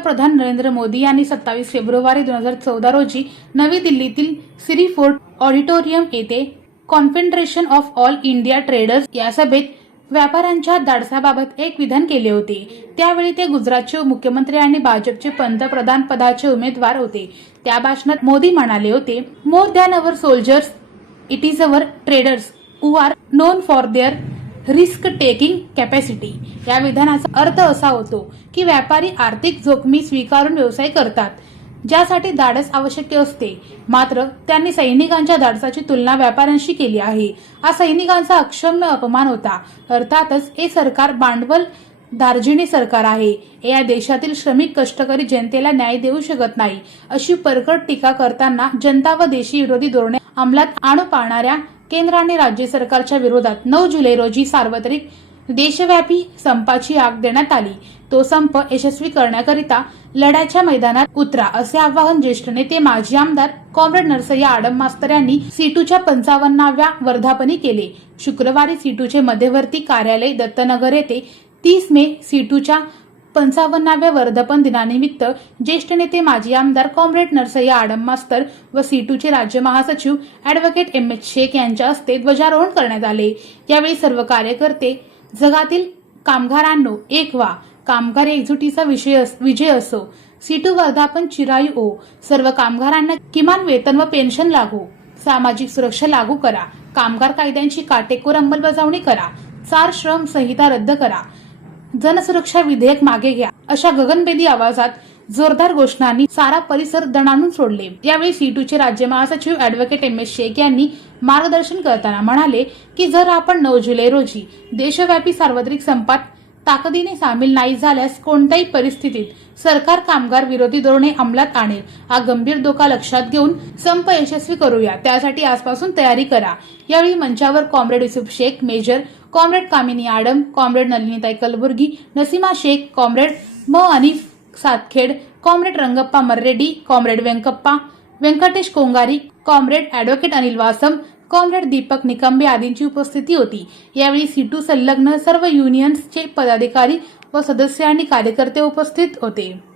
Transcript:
पंतप्रधान नरेंद्र मोदी यांनी सत्तावीस फेब्रुवारी दोन हजार चौदा रोजी नवी दिल्लीतील सिरी फोर्ट ऑडिटोरियम येथे confederation of all India traders या सभेत व्यापाऱ्यांच्या दाडसाबाबत एक विधान केले होते. त्यावेळी ते गुजरातचे मुख्यमंत्री आणि भाजपचे पंतप्रधान पदाचे उमेदवार होते. त्या भाषणात मोदी म्हणाले होते more than our soldiers it is our traders who are known for their risk taking capacity. या विधानाचा अर्थ असा होतो की व्यापारी आर्थिक जोखमी स्वीकारून व्यवसाय करतात ज्यासाठी धाडस आवश्यक असते. मात्र त्यांनी सैनिकांच्या धाडसाची तुलना व्यापाऱ्यांशी केली आहे. हा सैनिकांचा अक्षम्य अपमान होता. अर्थातच हे सरकार भांडवल दार्जिनी सरकार आहे. या देशातील श्रमिक कष्टकरी जनतेला न्याय देऊ शकत नाही अशी परकट टीका करताना जनता व देशी विरोधी धोरणे अंमलात आणू पाळणाऱ्या केंद्र आणि राज्य सरकारच्या विरोधात नऊ जुलै रोजी सार्वत्रिक देशव्यापी संपाची आग देण्यात आली. तो संप यशस्वी करण्याकरिता लढ्याच्या मैदानात उतरा असे आवाहन ज्येष्ठ नेते माजी आमदार कॉम्रेड नरसय्या आडम मास्तर यांनी सीटूच्या पंचावन्नाव्या वर्धापनी केले. शुक्रवारी सीटूचे मध्यवर्ती कार्यालय दत्तनगर येथे तीस मे सीटूच्या पंचावन्नाव्या वर्धापन दिनानिमित्त ज्येष्ठ नेते माजी आमदार कॉम्रेड नरसय्या आडम मास्तर व सीटूचे राज्य महासचिव ॲडव्होकेट एम एच शेख यांच्या हस्ते ध्वजारोहण करण्यात आले. यावेळी सर्व कार्यकर्ते जगातील कामगारांनो एक व्हा. कामगार एकजुटीचा विषय विजय असो. सीटू वर्धापन चिरायू ओ. सर्व कामगारांना किमान वेतन व पेन्शन लागू. सामाजिक सुरक्षा लागू करा. कामगार कायद्यांची काटेकोर अंमलबजावणी करा. चार श्रम संहिता रद्द करा. जनसुरक्षा विधेयक मागे घ्या. अशा गगनभेदी आवाजात जोरदार घोषणांनी सारा परिसर दणाणून सोडले. यावेळी सीटूचे राज्य महासचिव अॅडव्होकेट एम एस शेख यांनी मार्गदर्शन करताना म्हणाले की जर आपण नऊ जुलै रोजी देशव्यापी सार्वत्रिक संपात ताकदीने सामील नाही झाल्यास कोणत्याही परिस्थितीत सरकार कामगार विरोधी धोरणे अंमलात आणेल. हा गंभीर धोका लक्षात घेऊन संप यशस्वी करूया. त्यासाठी आजपासून तयारी करा. यावेळी मंचावर comrade Yusuf Shaikh major comrade Kamini Adam comrade Nalinitai Kalburgi Naseema Shaikh comrade म Anif Satkhed comrade Rangappa Marreddy comrade Venkappa Venkatesh Kongari comrade advocate Anil Vasam comrade Deepak Nikambe आदींची उपस्थिती होती. यावेळी सीटू संलग्न सर्व युनियन्सचे पदाधिकारी व सदस्य आणि कार्यकर्ते उपस्थित होते.